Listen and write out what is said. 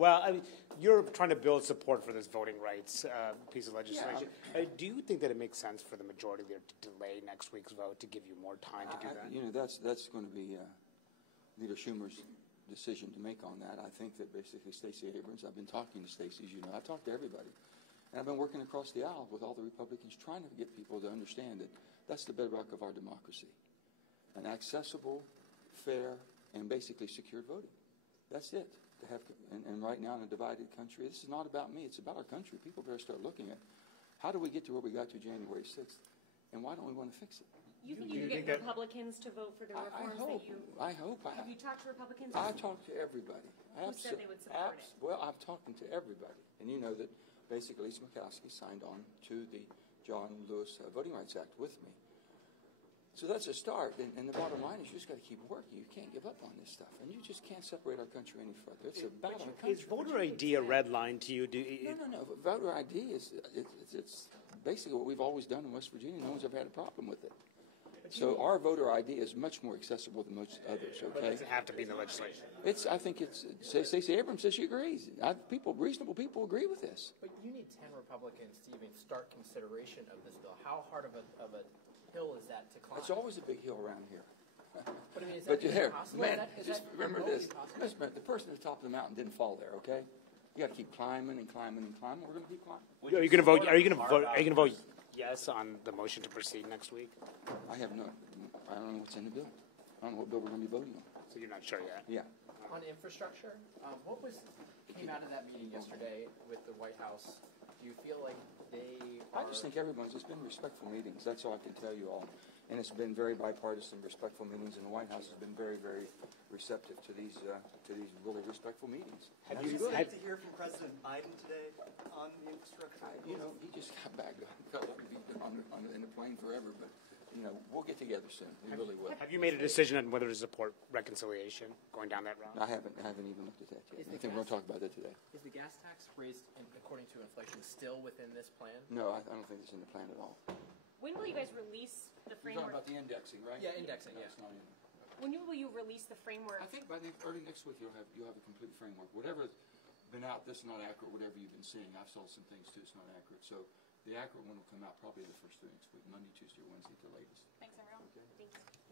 Well, I mean, you're trying to build support for this voting rights piece of legislation. Yeah. Do you think that it makes sense for the majority there to delay next week's vote to give you more time to do that? You know, that's going to be Leader Schumer's decision to make on that. I think that basically Stacey Abrams, I've been talking to Stacey, as you know, I've talked to everybody. And I've been working across the aisle with all the Republicans trying to get people to understand that that's the bedrock of our democracy. An accessible, fair, and basically secured voting. That's it. To have, and right now in a divided country, this is not about me, it's about our country. People better start looking at how do we get to where we got to January 6th, and why don't we want to fix it? You think you can get Republicans to vote for the reforms that you... I hope. Have you talked to Republicans? I talked to everybody. Who said they would support it? Well, I've talked to everybody. And you know that basically Lisa Murkowski signed on to the John Lewis Voting Rights Act with me. So that's a start. And the bottom line is you just got to keep working. You can't give up on this stuff. And you just can't separate our country any further. It's about our country. Is voter ID a red line to you? No. Voter ID is it's basically what we've always done in West Virginia. No one's ever had a problem with it. So our voter ID is much more accessible than most others. Okay. But does it have to be in the legislation? I think it's. Stacey Abrams says she agrees. Reasonable people agree with this. But you need 10 Republicans to even start consideration of this bill. How hard of a hill is that to climb? It's always a big hill around here. But I mean, is that even possible? Man, just remember this. The person at the top of the mountain didn't fall there. Okay. You got to keep climbing and climbing and climbing. We're going to keep climbing. Are you going to vote? Are you going to vote yes on the motion to proceed next week? I don't know what's in the bill. I don't know what bill we're going to be voting on. So you're not sure yet? Yeah. On infrastructure, what came out of that meeting yesterday with the White House? Do you feel like I just think it's been respectful meetings. That's all I can tell you all. And it's been very bipartisan, respectful meetings, and the White House has been very, very receptive to these really respectful meetings. Have you excited to hear from President Biden today on the infrastructure? He just got back. Felt like he'd been in the plane forever, but we'll get together soon. We really will. Have you made a decision on whether to support reconciliation going down that route? I haven't even looked at that yet. I think we're going to talk about that today. Is the gas tax raised according to inflation still within this plan? No, I don't think it's in the plan at all. When will you guys release the framework? You're talking about the indexing, right? Yeah, indexing. No, Yeah. it's not in. When will you release the framework? I think by early next week you'll have a complete framework. Whatever's been out, this is not accurate. Whatever you've been seeing, I've saw some things too. It's not accurate. So the accurate one will come out probably the first 2 next week, Monday, Tuesday, or Wednesday at the latest. Thanks, everyone. Okay. Thanks.